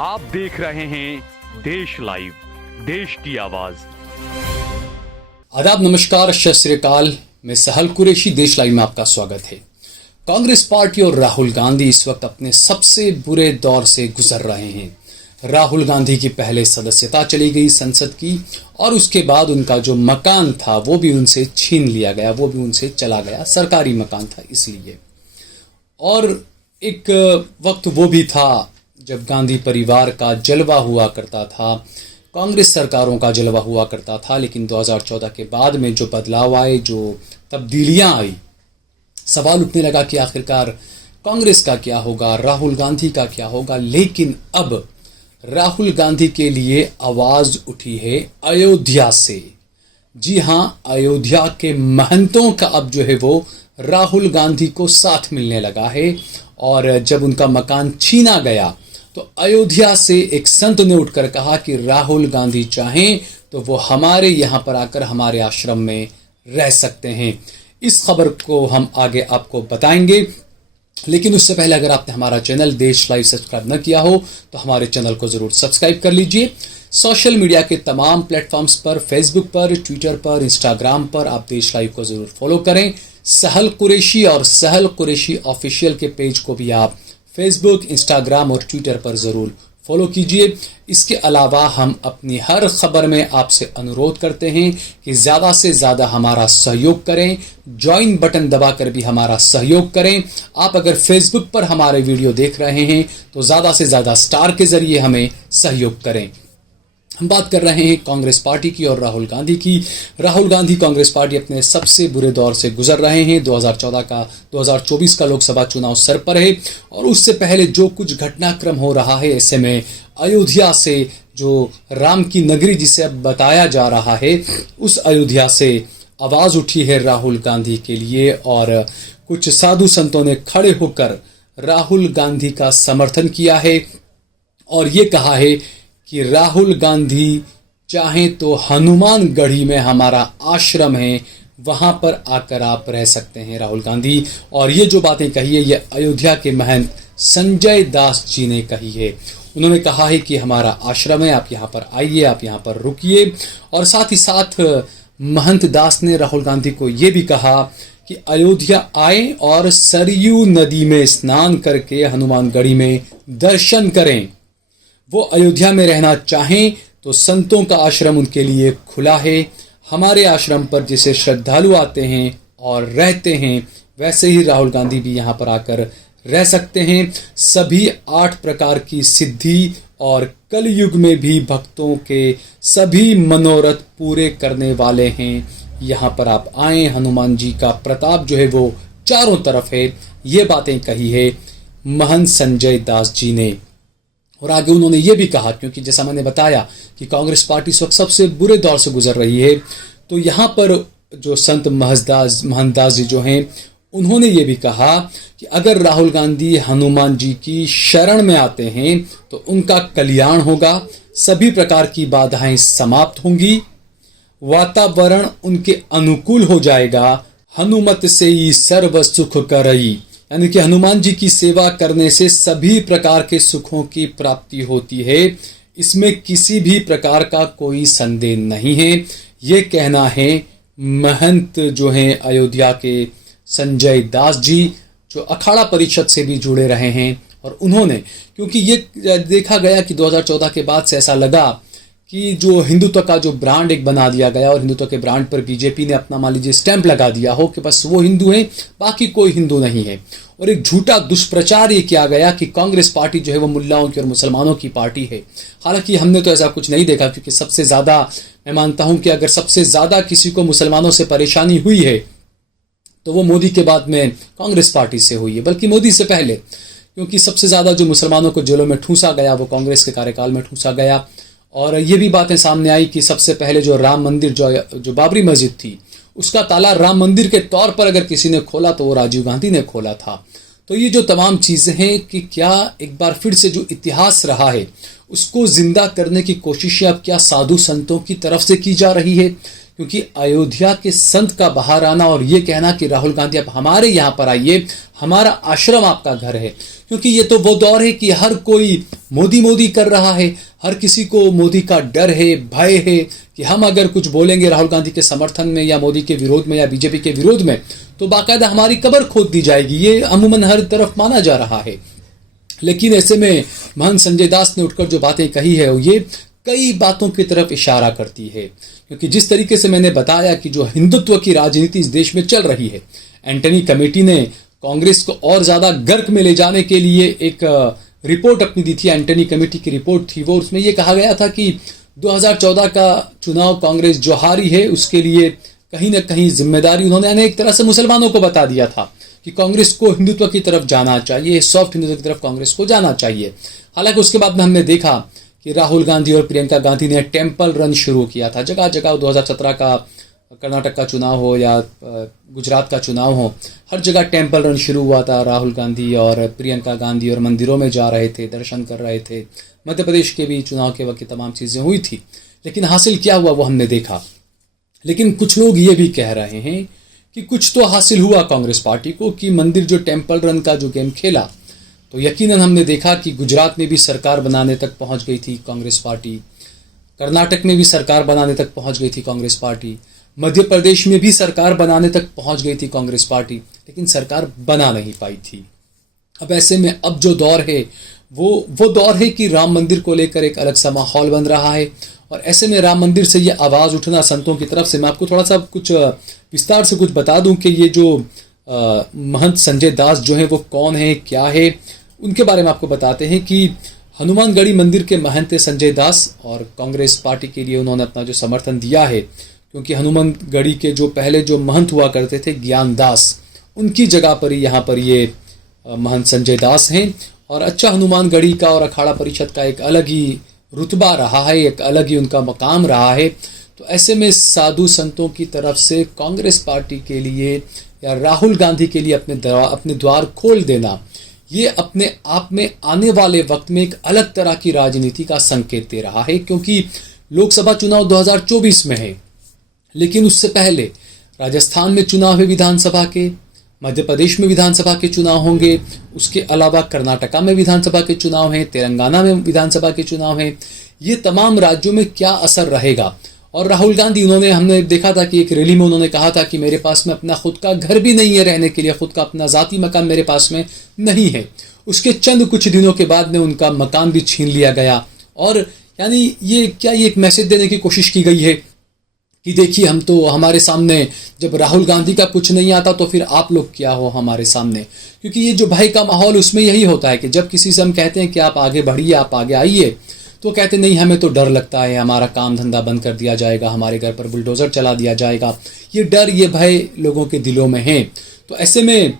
आप देख रहे हैं देश लाइव, देश की आवाज। आदाब, नमस्कार, सत श्री अकाल। मैं सहल कुरैशी, देश लाइव में आपका स्वागत है। कांग्रेस पार्टी और राहुल गांधी इस वक्त अपने सबसे बुरे दौर से गुजर रहे हैं। राहुल गांधी की पहले सदस्यता चली गई संसद की, और उसके बाद उनका जो मकान था वो भी उनसे छीन लिया गया, वो भी उनसे चला गया। सरकारी मकान था इसलिए। और एक वक्त वो भी था जब गांधी परिवार का जलवा हुआ करता था, कांग्रेस सरकारों का जलवा हुआ करता था। लेकिन 2014 के बाद में जो बदलाव आए, जो तब्दीलियां आई, सवाल उठने लगा कि आखिरकार कांग्रेस का क्या होगा, राहुल गांधी का क्या होगा। लेकिन अब राहुल गांधी के लिए आवाज उठी है अयोध्या से। जी हां, अयोध्या के महंतों का अब जो है वो राहुल गांधी को साथ मिलने लगा है। और जब उनका मकान छीना गया तो अयोध्या से एक संत ने उठकर कहा कि राहुल गांधी चाहें तो वो हमारे यहाँ पर आकर हमारे आश्रम में रह सकते हैं। इस खबर को हम आगे आपको बताएंगे, लेकिन उससे पहले अगर आपने हमारा चैनल देश लाइव सब्सक्राइब न किया हो तो हमारे चैनल को जरूर सब्सक्राइब कर लीजिए। सोशल मीडिया के तमाम प्लेटफॉर्म्स पर, फेसबुक पर, ट्विटर पर, इंस्टाग्राम पर आप देश लाइव को जरूर फॉलो करें। सहल कुरैशी और सहल कुरैशी ऑफिशियल के पेज को भी आप फेसबुक, इंस्टाग्राम और ट्विटर पर ज़रूर फॉलो कीजिए। इसके अलावा हम अपनी हर खबर में आपसे अनुरोध करते हैं कि ज़्यादा से ज़्यादा हमारा सहयोग करें। ज्वाइन बटन दबाकर भी हमारा सहयोग करें। आप अगर फेसबुक पर हमारे वीडियो देख रहे हैं तो ज़्यादा से ज़्यादा स्टार के ज़रिए हमें सहयोग करें। हम बात कर रहे हैं कांग्रेस पार्टी की और राहुल गांधी की। राहुल गांधी कांग्रेस पार्टी अपने सबसे बुरे दौर से गुजर रहे हैं। 2024 का लोकसभा चुनाव सर पर है, और उससे पहले जो कुछ घटनाक्रम हो रहा है, ऐसे में अयोध्या से, जो राम की नगरी जिसे अब बताया जा रहा है, उस अयोध्या से आवाज़ उठी है राहुल गांधी के लिए। और कुछ साधु संतों ने खड़े होकर राहुल गांधी का समर्थन किया है और ये कहा है कि राहुल गांधी चाहें तो हनुमानगढ़ी में हमारा आश्रम है, वहां पर आकर आप रह सकते हैं राहुल गांधी। और ये जो बातें कही है, ये अयोध्या के महंत संजय दास जी ने कही है। उन्होंने कहा है कि हमारा आश्रम है, आप यहाँ पर आइए, आप यहाँ पर रुकिए। और साथ ही साथ महंत दास ने राहुल गांधी को ये भी कहा कि अयोध्या आए और सरयू नदी में स्नान करके हनुमानगढ़ी में दर्शन करें। वो अयोध्या में रहना चाहें तो संतों का आश्रम उनके लिए खुला है। हमारे आश्रम पर जैसे श्रद्धालु आते हैं और रहते हैं, वैसे ही राहुल गांधी भी यहाँ पर आकर रह सकते हैं। सभी 8 प्रकार की सिद्धि और कलयुग में भी भक्तों के सभी मनोरथ पूरे करने वाले हैं। यहाँ पर आप आए, हनुमान जी का प्रताप जो है वो चारों तरफ है। ये बातें कही है महंत संजय दास जी ने। और आगे उन्होंने ये भी कहा, क्योंकि जैसा मैंने बताया कि कांग्रेस पार्टी इस वक्त सबसे बुरे दौर से गुजर रही है, तो यहाँ पर जो संत महंत दास जी जो हैं, उन्होंने ये भी कहा कि अगर राहुल गांधी हनुमान जी की शरण में आते हैं तो उनका कल्याण होगा, सभी प्रकार की बाधाएं समाप्त होंगी, वातावरण उनके अनुकूल हो जाएगा। हनुमत से ही सर्व सुख करई, यानी कि हनुमान जी की सेवा करने से सभी प्रकार के सुखों की प्राप्ति होती है। इसमें किसी भी प्रकार का कोई संदेह नहीं है। ये कहना है महंत जो हैं अयोध्या के संजय दास जी, जो अखाड़ा परिषद से भी जुड़े रहे हैं। और उन्होंने, क्योंकि ये देखा गया कि 2014 के बाद से ऐसा लगा कि जो हिंदुत्व का जो ब्रांड एक बना दिया गया, और हिंदुत्व के ब्रांड पर बीजेपी ने अपना, मान लीजिए, स्टैंप लगा दिया हो कि बस वो हिंदू हैं, बाकी कोई हिंदू नहीं है। और एक झूठा दुष्प्रचार ये किया गया कि कांग्रेस पार्टी जो है वो मुल्लाओं की और मुसलमानों की पार्टी है। हालांकि हमने तो ऐसा कुछ नहीं देखा, क्योंकि सबसे ज़्यादा, मैं मानता हूं कि अगर सबसे ज़्यादा किसी को मुसलमानों से परेशानी हुई है तो वो मोदी के बाद में कांग्रेस पार्टी से हुई है, बल्कि मोदी से पहले, क्योंकि सबसे ज़्यादा जो मुसलमानों को जेलों में ठूंसा गया वो कांग्रेस के कार्यकाल में ठूंसा गया। और ये भी बातें सामने आई कि सबसे पहले जो राम मंदिर, जो बाबरी मस्जिद थी, उसका ताला राम मंदिर के तौर पर अगर किसी ने खोला तो वो राजीव गांधी ने खोला था। तो ये जो तमाम चीज़ें हैं कि क्या एक बार फिर से जो इतिहास रहा है उसको जिंदा करने की कोशिशें अब क्या साधु संतों की तरफ से की जा रही है? क्योंकि अयोध्या के संत का बाहर आना और ये कहना कि राहुल गांधी आप हमारे यहाँ पर आइए, हमारा आश्रम आपका घर है, क्योंकि ये तो वो दौर है कि हर कोई मोदी मोदी कर रहा है, हर किसी को मोदी का डर है, भय है कि हम अगर कुछ बोलेंगे राहुल गांधी के समर्थन में या मोदी के विरोध में या बीजेपी के विरोध में तो बाकायदा हमारी कब्र खोद दी जाएगी। ये अमूमन हर तरफ माना जा रहा है। लेकिन ऐसे में महंत संजय दास ने उठकर जो बातें कही है ये कई बातों की तरफ इशारा करती है, क्योंकि जिस तरीके से मैंने बताया कि जो हिंदुत्व की राजनीति इस देश में चल रही है, एंटनी कमेटी ने कांग्रेस को और ज्यादा गर्क में ले जाने के लिए एक रिपोर्ट अपनी दी थी। एंटनी कमेटी की रिपोर्ट थी वो, उसमें यह कहा गया था कि 2014 का चुनाव कांग्रेस जो हारी है उसके लिए कहीं ना कहीं जिम्मेदारी उन्होंने एक तरह से मुसलमानों को बता दिया था कि कांग्रेस को हिंदुत्व की तरफ जाना चाहिए, सॉफ्ट हिंदुत्व की तरफ कांग्रेस को जाना चाहिए। हालांकि उसके बाद में हमने देखा कि राहुल गांधी और प्रियंका गांधी ने टेम्पल रन शुरू किया था जगह जगह। 2017 का कर्नाटक का चुनाव हो या गुजरात का चुनाव हो, हर जगह टेम्पल रन शुरू हुआ था। राहुल गांधी और प्रियंका गांधी और मंदिरों में जा रहे थे, दर्शन कर रहे थे। मध्य प्रदेश के भी चुनाव के वक्त तमाम चीज़ें हुई थी, लेकिन हासिल क्या हुआ वो हमने देखा। लेकिन कुछ लोग ये भी कह रहे हैं कि कुछ तो हासिल हुआ कांग्रेस पार्टी को, कि मंदिर जो टेम्पल रन का जो गेम खेला तो यकीनन हमने देखा कि गुजरात में भी सरकार बनाने तक पहुंच गई थी कांग्रेस पार्टी, कर्नाटक में भी सरकार बनाने तक पहुंच गई थी कांग्रेस पार्टी, मध्य प्रदेश में भी सरकार बनाने तक पहुंच गई थी कांग्रेस पार्टी, लेकिन सरकार बना नहीं पाई थी। अब ऐसे में अब जो दौर है वो दौर है कि राम मंदिर को लेकर एक अलग सा माहौल बन रहा है। और ऐसे में राम मंदिर से ये आवाज़ उठना संतों की तरफ से, मैं आपको थोड़ा सा कुछ विस्तार से कुछ बता दूं कि ये जो महंत संजय दास जो है वो कौन है, क्या है, उनके बारे में आपको बताते हैं कि हनुमानगढ़ी मंदिर के महंत संजय दास और कांग्रेस पार्टी के लिए उन्होंने अपना जो समर्थन दिया है, क्योंकि हनुमानगढ़ी के जो पहले जो महंत हुआ करते थे ज्ञान दास, उनकी जगह पर यहाँ पर ये महंत संजय दास हैं। और अच्छा हनुमानगढ़ी का और अखाड़ा परिषद का एक अलग ही रुतबा रहा है, एक अलग ही उनका मकाम रहा है। तो ऐसे में साधु संतों की तरफ से कांग्रेस पार्टी के लिए या राहुल गांधी के लिए अपने द्वार खोल देना, ये अपने आप में आने वाले वक्त में एक अलग तरह की राजनीति का संकेत दे रहा है। क्योंकि लोकसभा चुनाव 2024 में है, लेकिन उससे पहले राजस्थान में चुनाव है विधानसभा के, मध्य प्रदेश में विधानसभा के चुनाव होंगे, उसके अलावा कर्नाटका में विधानसभा के चुनाव हैं, तेलंगाना में विधानसभा के चुनाव हैं। ये तमाम राज्यों में क्या असर रहेगा। और राहुल गांधी, हमने देखा था कि एक रैली में उन्होंने कहा था कि मेरे पास में अपना खुद का घर भी नहीं है रहने के लिए, खुद का अपना जाती मकान मेरे पास में नहीं है। उसके चंद कुछ दिनों के बाद में उनका मकान भी छीन लिया गया। और यानी ये एक मैसेज देने की कोशिश की गई है कि देखिए हम तो, हमारे सामने जब राहुल गांधी का कुछ नहीं आता तो फिर आप लोग क्या हो हमारे सामने। क्योंकि ये जो भय का माहौल उसमें यही होता है कि जब किसी से हम कहते हैं कि आप आगे बढ़िए, आप आगे आइए, तो कहते नहीं हमें तो डर लगता है, हमारा काम धंधा बंद कर दिया जाएगा, हमारे घर पर बुलडोजर चला दिया जाएगा। ये डर, ये भय लोगों के दिलों में है। तो ऐसे में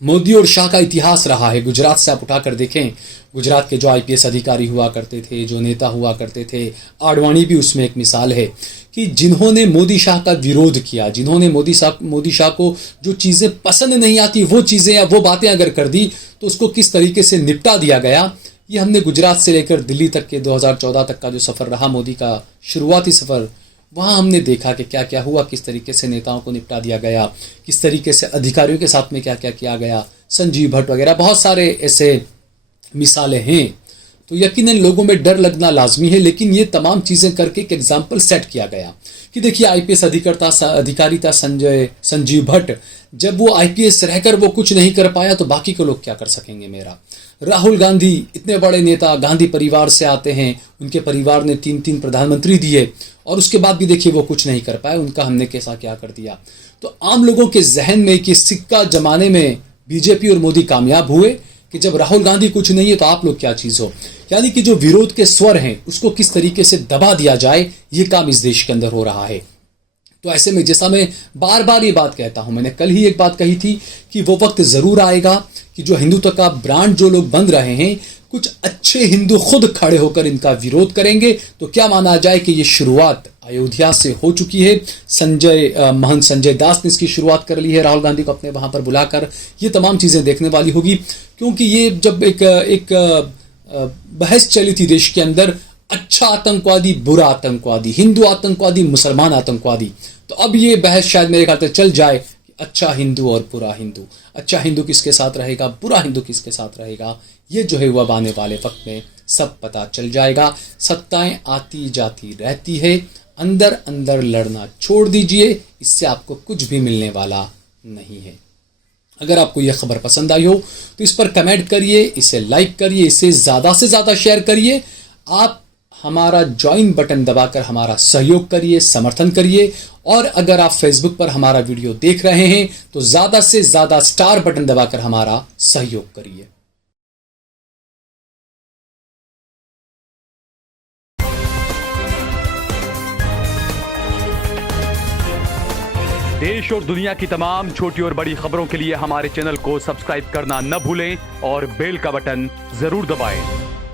मोदी और शाह का इतिहास रहा है। गुजरात से आप उठाकर देखें, गुजरात के जो आईपीएस अधिकारी हुआ करते थे, जो नेता हुआ करते थे, आडवाणी भी उसमें एक मिसाल है कि जिन्होंने मोदी शाह का विरोध किया, जिन्होंने मोदी शाह को जो चीज़ें पसंद नहीं आती वो चीज़ें या वो बातें अगर कर दी तो उसको किस तरीके से निपटा दिया गया। ये हमने गुजरात से लेकर दिल्ली तक के 2014 तक का जो सफ़र रहा मोदी का शुरुआती सफ़र, वहाँ हमने देखा कि क्या क्या हुआ, किस तरीके से नेताओं को निपटा दिया गया, किस तरीके से अधिकारियों के साथ में क्या क्या किया गया, संजीव भट्ट वगैरह बहुत सारे ऐसे मिसालें हैं। तो यकीनन लोगों में डर लगना लाजमी है, लेकिन ये तमाम चीज़ें करके एक एग्जाम्पल सेट किया गया कि देखिए आईपीएस अधिकारी था संजीव भट्ट, जब वो आईपीएस रहकर वो कुछ नहीं कर पाया तो बाकी के लोग क्या कर सकेंगे मेरा। राहुल गांधी इतने बड़े नेता, गांधी परिवार से आते हैं, उनके परिवार ने 3 प्रधानमंत्री दिए और उसके बाद भी देखिए वो कुछ नहीं कर पाए, उनका हमने कैसा क्या कर दिया। तो आम लोगों के जहन में कि सिक्का जमाने में बीजेपी और मोदी कामयाब हुए कि जब राहुल गांधी कुछ नहीं है तो आप लोग क्या चीज़ हो। यानी कि जो विरोध के स्वर हैं उसको किस तरीके से दबा दिया जाए, ये काम इस देश के अंदर हो रहा है। तो ऐसे में जैसा मैं बार बार ये बात कहता हूं, मैंने कल ही एक बात कही थी कि वो वक्त जरूर आएगा कि जो हिंदुत्व का ब्रांड जो लोग बन रहे हैं, कुछ अच्छे हिंदू खुद खड़े होकर इनका विरोध करेंगे। तो क्या माना जाए कि ये शुरुआत अयोध्या से हो चुकी है। महंत संजय दास ने इसकी शुरुआत कर ली है, राहुल गांधी को अपने वहां पर बुलाकर। ये तमाम चीजें देखने वाली होगी, क्योंकि ये जब एक बहस चली थी देश के अंदर अच्छा आतंकवादी, बुरा आतंकवादी, हिंदू आतंकवादी, मुसलमान आतंकवादी। तो अब ये बहस शायद मेरे ख्याल से चल जाए, अच्छा हिंदू और बुरा हिंदू, अच्छा हिंदू किसके साथ रहेगा, बुरा हिंदू किसके साथ रहेगा, ये जो है वह आने वाले वक्त में सब पता चल जाएगा। सत्ताएं आती जाती रहती है, अंदर अंदर लड़ना छोड़ दीजिए, इससे आपको कुछ भी मिलने वाला नहीं है। अगर आपको यह खबर पसंद आई हो तो इस पर कमेंट करिए, इसे लाइक करिए, इसे ज़्यादा से ज़्यादा शेयर करिए। आप हमारा ज्वाइन बटन दबाकर हमारा सहयोग करिए, समर्थन करिए। और अगर आप फेसबुक पर हमारा वीडियो देख रहे हैं तो ज़्यादा से ज़्यादा स्टार बटन दबाकर हमारा सहयोग करिए। देश और दुनिया की तमाम छोटी और बड़ी खबरों के लिए हमारे चैनल को सब्सक्राइब करना न भूलें और बेल का बटन जरूर दबाएं।